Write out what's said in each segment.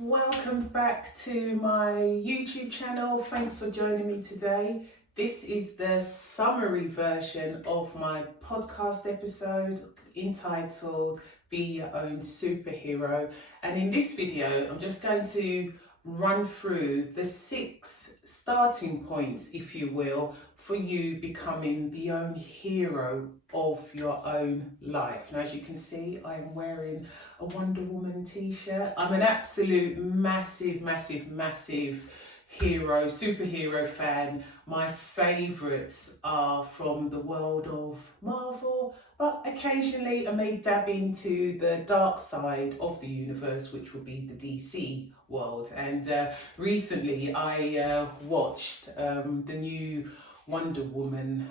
Welcome back to my YouTube channel. Thanks for joining me today. This is the summary version of my podcast episode entitled Be Your Own Superhero. And in this video, I'm just going to run through the 6 starting points, if you will, for you becoming the own hero of your own life. Now, as you can see, I'm wearing a Wonder Woman t-shirt. I'm an absolute massive superhero fan. My favourites are from the world of Marvel, but occasionally I may dab into the dark side of the universe, which would be the DC world. And recently I watched the new Wonder Woman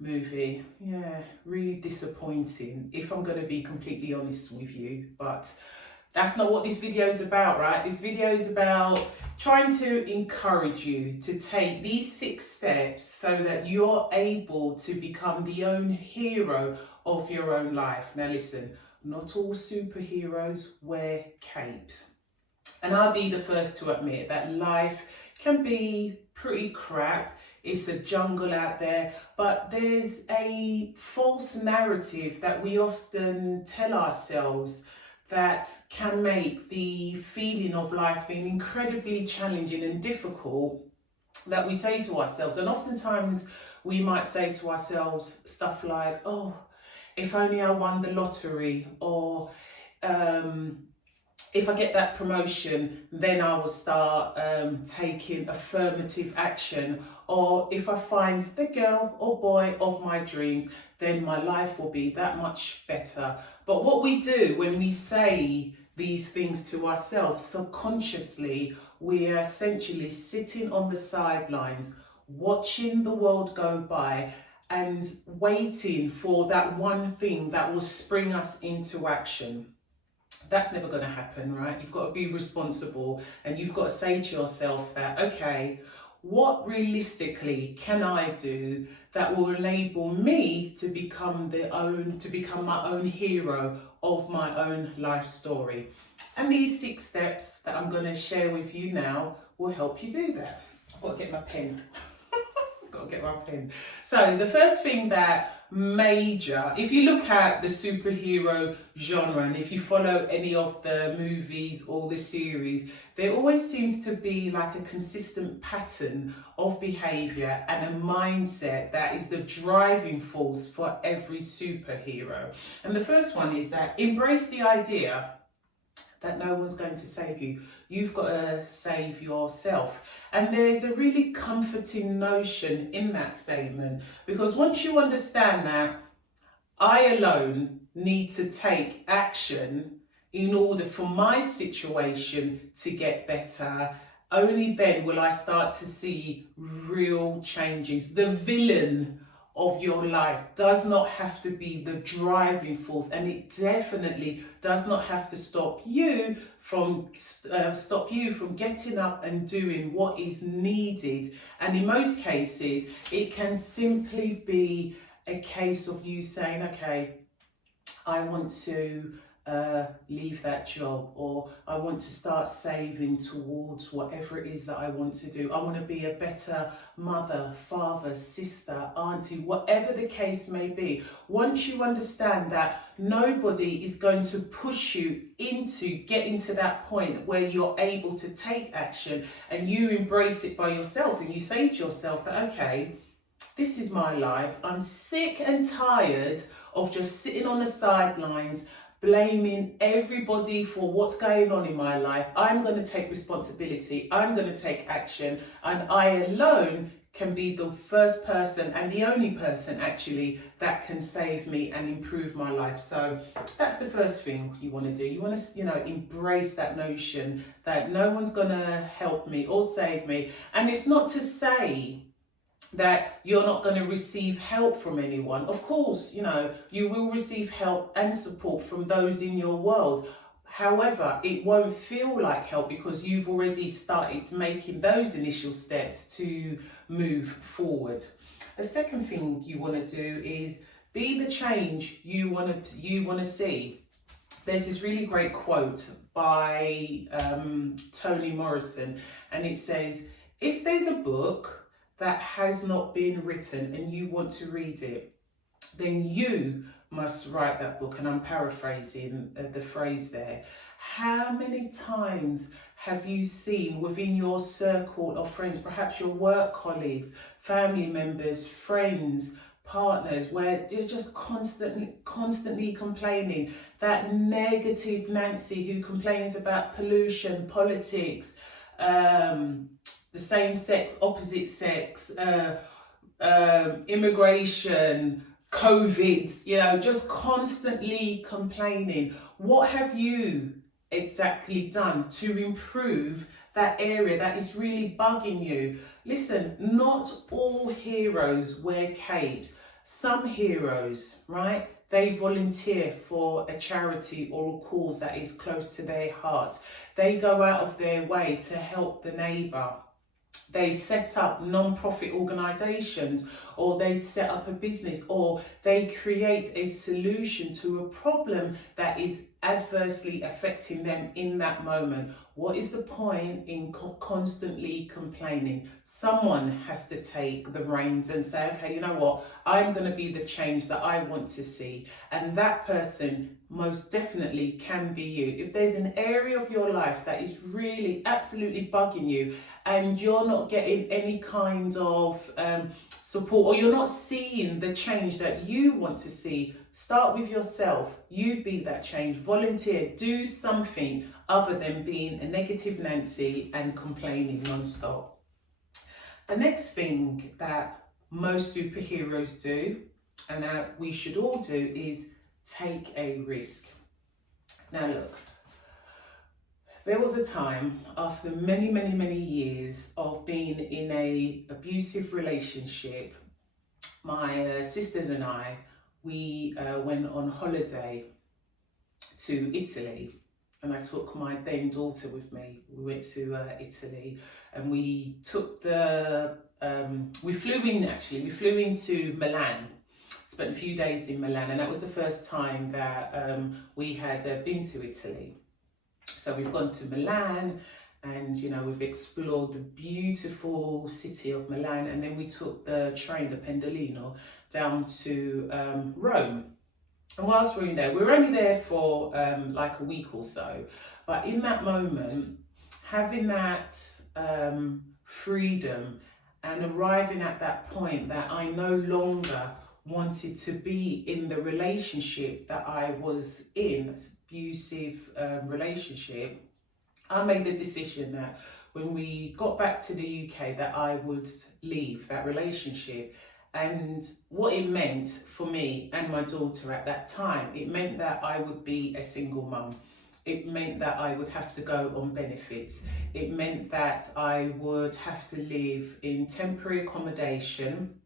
movie. Yeah, really disappointing, if I'm going to be completely honest with you. But that's not what this video is about, right? This video is about trying to encourage you to take these 6 steps so that you're able to become the own hero of your own life. Now listen, not all superheroes wear capes. And I'll be the first to admit that life can be pretty crap. It's a jungle out there, but there's a false narrative that we often tell ourselves that can make the feeling of life being incredibly challenging and difficult, that we say to ourselves. And oftentimes we might say to ourselves stuff like, oh, if only I won the lottery, or if I get that promotion, then I will start taking affirmative action. Or if I find the girl or boy of my dreams, then my life will be that much better. But what we do when we say these things to ourselves subconsciously, we are essentially sitting on the sidelines, watching the world go by and waiting for that one thing that will spring us into action. That's never going to happen, right? You've got to be responsible, and you've got to say to yourself that, okay, what realistically can I do that will enable me to become my own hero of my own life story? And these 6 steps that I'm going to share with you now will help you do that. I've got to get my pen. So the first thing that major, if you look at the superhero genre and if you follow any of the movies or the series, there always seems to be like a consistent pattern of behavior and a mindset that is the driving force for every superhero. And the first one is that embrace the idea that no one's going to save you. You've got to save yourself. And there's a really comforting notion in that statement, because once you understand that I alone need to take action in order for my situation to get better, only then will I start to see real changes. The villain of your life does not have to be the driving force, and it definitely does not have to stop you from getting up and doing what is needed. And in most cases, it can simply be a case of you saying, okay, I want to leave that job, or I want to start saving towards whatever it is that I want to do. I want to be a better mother, father, sister, auntie, whatever the case may be. Once you understand that nobody is going to push you into getting to that point where you're able to take action, and you embrace it by yourself, and you say to yourself that, okay, this is my life. I'm sick and tired of just sitting on the sidelines blaming everybody for what's going on in my life. I'm going to take responsibility. I'm going to take action, and I alone can be the first person and the only person actually that can save me and improve my life. So that's the first thing you want to do. You want to, embrace that notion that no one's going to help me or save me. And it's not to say that you're not going to receive help from anyone. Of course, you will receive help and support from those in your world. However, it won't feel like help because you've already started making those initial steps to move forward. The second thing you want to do is be the change you want to see. There's this really great quote by Toni Morrison, and it says, if there's a book that has not been written and you want to read it, then you must write that book. And I'm paraphrasing the phrase there. How many times have you seen within your circle of friends, perhaps your work colleagues, family members, friends, partners, where you're just constantly complaining? That negative Nancy who complains about pollution, politics, the same sex, opposite sex, immigration, COVID, you know, just constantly complaining. What have you exactly done to improve that area that is really bugging you? Listen, not all heroes wear capes. Some heroes, right, they volunteer for a charity or a cause that is close to their hearts. They go out of their way to help the neighbour. They set up non-profit organisations, or they set up a business, or they create a solution to a problem that is adversely affecting them in that moment. What is the point in constantly complaining? Someone has to take the reins and say, okay, you know what, I'm going to be the change that I want to see. And that person most definitely can be you. If there's an area of your life that is really absolutely bugging you and you're not getting any kind of support, or you're not seeing the change that you want to see, start with yourself. You be that change. Volunteer. Do something other than being a negative Nancy and complaining non-stop. The next thing that most superheroes do, and that we should all do, is take a risk. Now look, there was a time after many years of being in a abusive relationship, my sisters and I, we went on holiday to Italy, and I took my then daughter with me. We went to Italy, and we took we flew into Milan, spent a few days in Milan, and that was the first time that we had been to Italy. So we've gone to Milan, and you know, we've explored the beautiful city of Milan, and then we took the train, the Pendolino, down to Rome. And whilst we were in there, we were only there for like a week or so, but in that moment, having that freedom and arriving at that point that I no longer wanted to be in the relationship that I was in, abusive relationship, I made the decision that when we got back to the UK that I would leave that relationship. And what it meant for me and my daughter at that time, it meant that I would be a single mum. It meant that I would have to go on benefits. It meant that I would have to live in temporary accommodation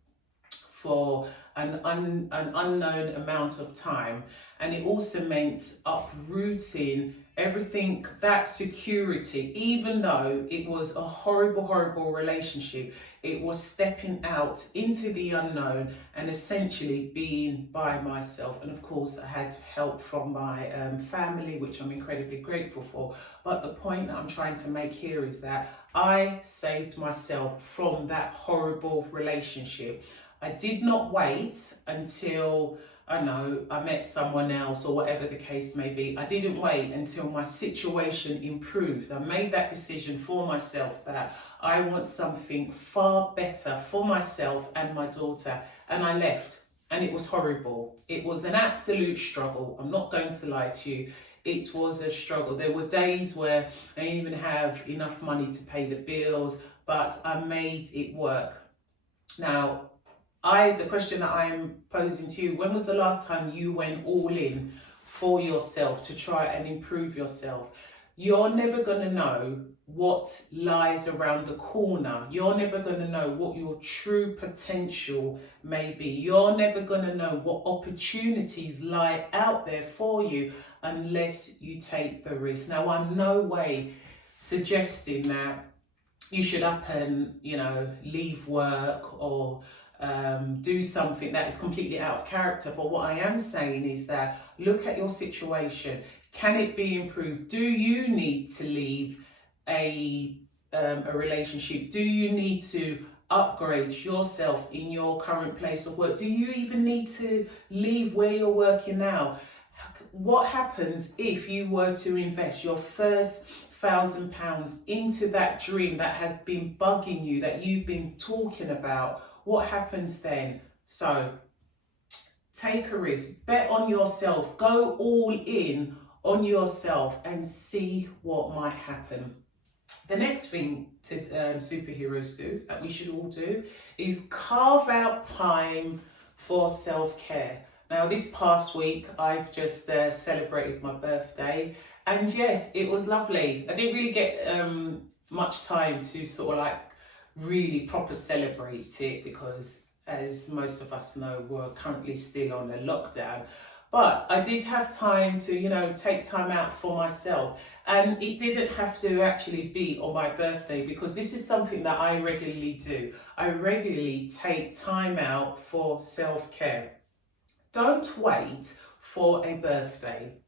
for an unknown amount of time. And it also meant uprooting everything, that security. Even though it was a horrible relationship, it was stepping out into the unknown and essentially being by myself. And of course I had help from my family, which I'm incredibly grateful for. But the point that I'm trying to make here is that I saved myself from that horrible relationship. I did not wait until, I know, I met someone else or whatever the case may be. I didn't wait until my situation improved. I made that decision for myself that I want something far better for myself and my daughter. And I left, and it was horrible. It was an absolute struggle. I'm not going to lie to you. It was a struggle. There were days where I didn't even have enough money to pay the bills, but I made it work. Now, the question that I'm posing to you, when was the last time you went all in for yourself to try and improve yourself? You're never going to know what lies around the corner. You're never going to know what your true potential may be. You're never going to know what opportunities lie out there for you unless you take the risk. Now, I'm no way suggesting that you should up and, you know, leave work or do something that is completely out of character. But what I am saying is that look at your situation. Can it be improved? Do you need to leave a relationship? Do you need to upgrade yourself in your current place of work? Do you even need to leave where you're working now? What happens if you were to invest your first £1,000 into that dream that has been bugging you, that you've been talking about? What happens then? So take a risk, bet on yourself, go all in on yourself and see what might happen. The next thing to superheroes do, that we should all do, is carve out time for self-care. Now, this past week, I've just celebrated my birthday, and yes, it was lovely. I didn't really get much time to sort of like really proper celebrate it because, as most of us know, we're currently still on a lockdown. But I did have time to, take time out for myself. And it didn't have to actually be on my birthday, because this is something that I regularly do. I regularly take time out for self-care. Don't wait for a birthday.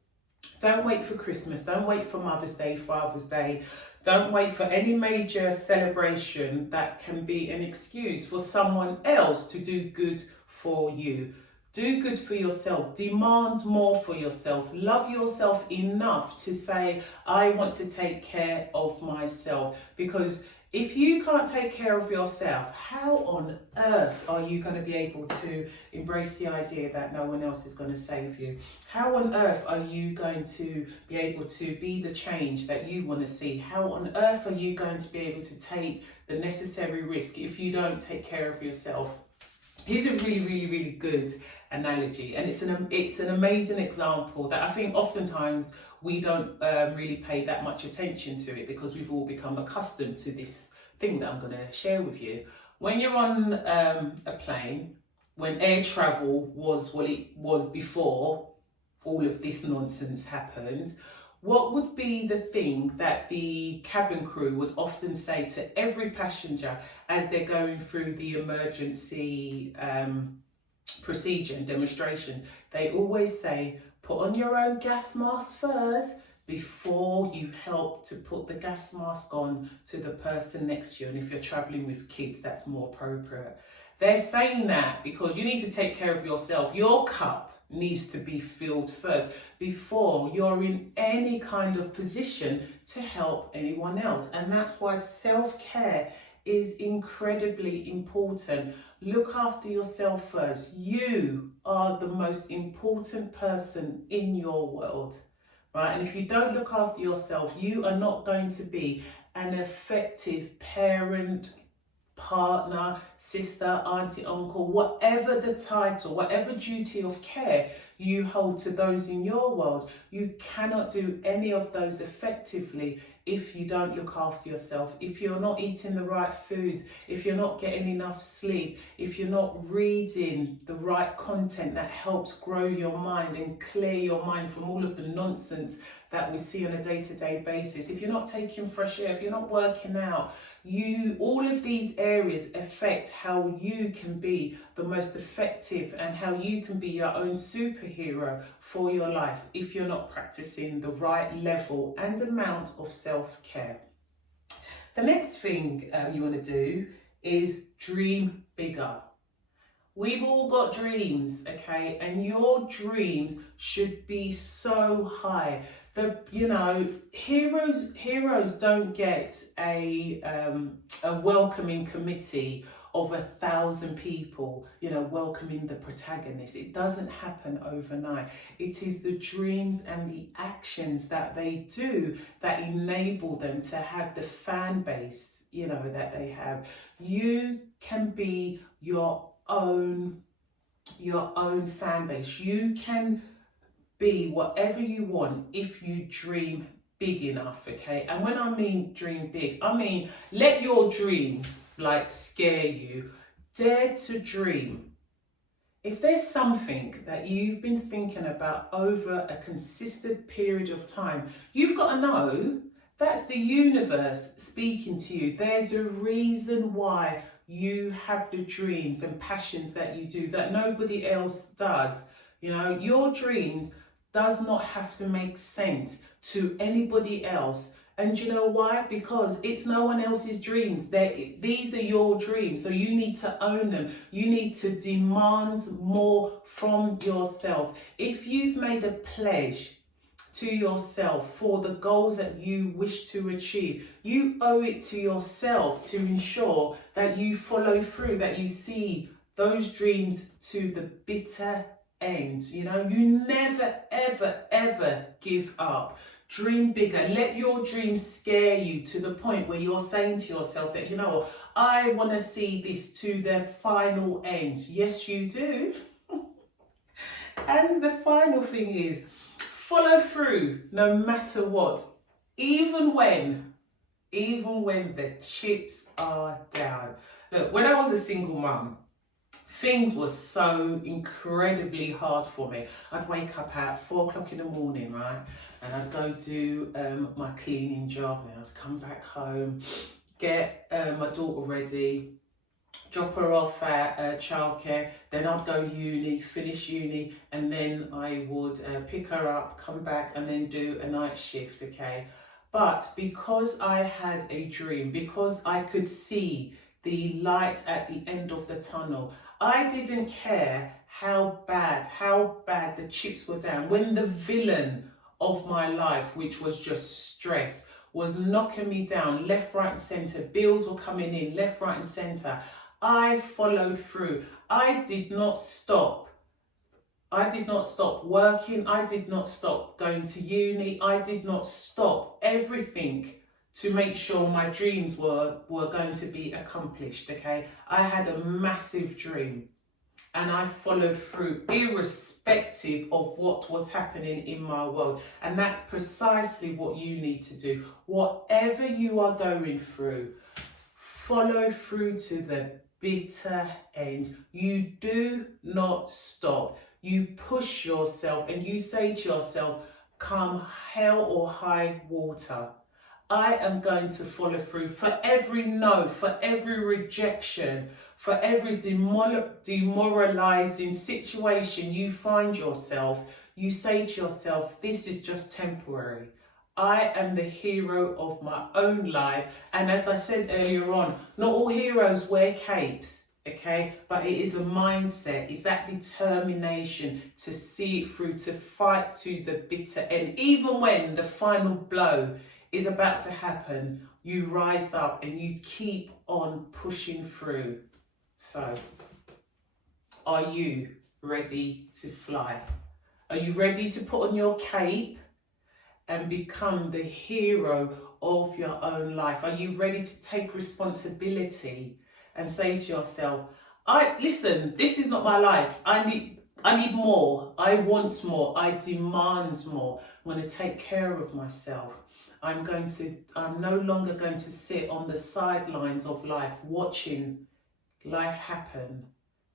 Don't wait for Christmas. Don't wait for Mother's Day, Father's Day. Don't wait for any major celebration that can be an excuse for someone else to do good for you. Do good for yourself. Demand more for yourself. Love yourself enough to say, I want to take care of myself. Because if you can't take care of yourself, how on earth are you going to be able to embrace the idea that no one else is going to save you? How on earth are you going to be able to be the change that you want to see? How on earth are you going to be able to take the necessary risk if you don't take care of yourself? Here's a really, really, really good analogy, and it's an amazing example that I think oftentimes we don't really pay that much attention to it, because we've all become accustomed to this thing that I'm going to share with you. When you're on a plane, when air travel was what it was before all of this nonsense happened, what would be the thing that the cabin crew would often say to every passenger as they're going through the emergency procedure and demonstration? They always say, put on your own gas mask first before you help to put the gas mask on to the person next to you. And if you're traveling with kids, that's more appropriate. They're saying that because you need to take care of yourself. Your cup needs to be filled first before you're in any kind of position to help anyone else. And that's why self-care is incredibly important. Look after yourself first. You are the most important person in your world, right? And if you don't look after yourself, you are not going to be an effective parent, partner, sister, auntie, uncle, whatever the title, whatever duty of care you hold to those in your world. You cannot do any of those effectively if you don't look after yourself, if you're not eating the right foods, if you're not getting enough sleep, if you're not reading the right content that helps grow your mind and clear your mind from all of the nonsense that we see on a day-to-day basis, if you're not taking fresh air, if you're not working out, all of these areas affect how you can be the most effective and how you can be your own superhero for your life if you're not practicing the right level and amount of self-care. The next thing you want to do is dream bigger. We've all got dreams, okay? And your dreams should be so high. Heroes don't get a welcoming committee of 1,000 people, welcoming the protagonist. It doesn't happen overnight. It is the dreams and the actions that they do that enable them to have the fan base, that they have. You can be your own fan base. You can be whatever you want if you dream big enough, okay? And when I mean dream big, I mean let your dreams scare you. Dare to dream. If there's something that you've been thinking about over a consistent period of time, you've got to know that's the universe speaking to you. There's a reason why you have the dreams and passions that you do that nobody else does. Your dreams does not have to make sense to anybody else. And you know why? Because it's no one else's dreams. These are your dreams. So you need to own them. You need to demand more from yourself. If you've made a pledge to yourself for the goals that you wish to achieve, you owe it to yourself to ensure that you follow through, that you see those dreams to the bitter end. You know, you never, ever, ever give up. Dream bigger. Let your dreams scare you to the point where you're saying to yourself that, you know, I want to see this to their final end. Yes, you do. And the final thing is, follow through no matter what, even when the chips are down. Look, when I was a single mum, things were so incredibly hard for me. I'd wake up at 4 o'clock in the morning, right? And I'd go do my cleaning job, and I'd come back home, get my daughter ready, drop her off at childcare, then I'd go uni, finish uni, and then I would pick her up, come back, and then do a night shift, okay? But because I had a dream, because I could see the light at the end of the tunnel, I didn't care how bad the chips were down. When the villain of my life, which was just stress, was knocking me down left, right and centre, bills were coming in left, right and centre, I followed through. I did not stop working. I did not stop going to uni. I did not stop everything to make sure my dreams were going to be accomplished, okay? I had a massive dream and I followed through irrespective of what was happening in my world. And that's precisely what you need to do. Whatever you are going through, follow through to the bitter end. You do not stop. You push yourself and you say to yourself, come hell or high water, I am going to follow through. For every no, for every rejection, for every demoralizing situation you find yourself, you say to yourself, this is just temporary. I am the hero of my own life. And as I said earlier on, not all heroes wear capes, okay? But it is a mindset. It's that determination to see it through, to fight to the bitter end. Even when the final blow is about to happen, you rise up and you keep on pushing through. So, are you ready to fly? Are you ready to put on your cape and become the hero of your own life? Are you ready to take responsibility and say to yourself, listen, this is not my life. I need more. I want more. I demand more. I want to take care of myself. I'm no longer going to sit on the sidelines of life watching life happen.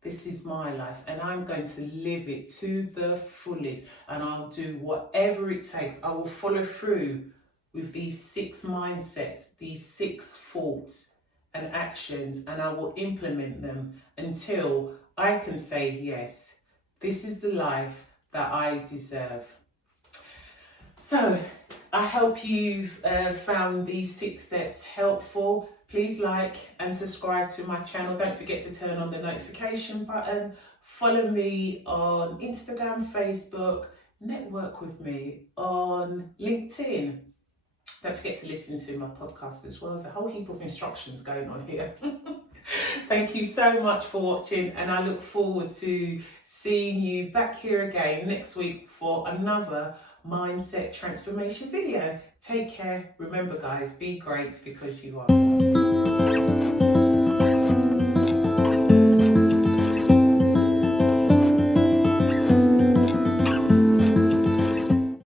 This is my life and I'm going to live it to the fullest, and I'll do whatever it takes. I will follow through with these 6 mindsets, these 6 thoughts and actions, and I will implement them until I can say, yes, this is the life that I deserve. So I hope you've found these 6 steps helpful. Please like and subscribe to my channel. Don't forget to turn on the notification button. Follow me on Instagram, Facebook, network with me on LinkedIn. Don't forget to listen to my podcast as well. There's a whole heap of instructions going on here. Thank you so much for watching, and I look forward to seeing you back here again next week for another mindset transformation video. Take care. Remember guys, be great because you are.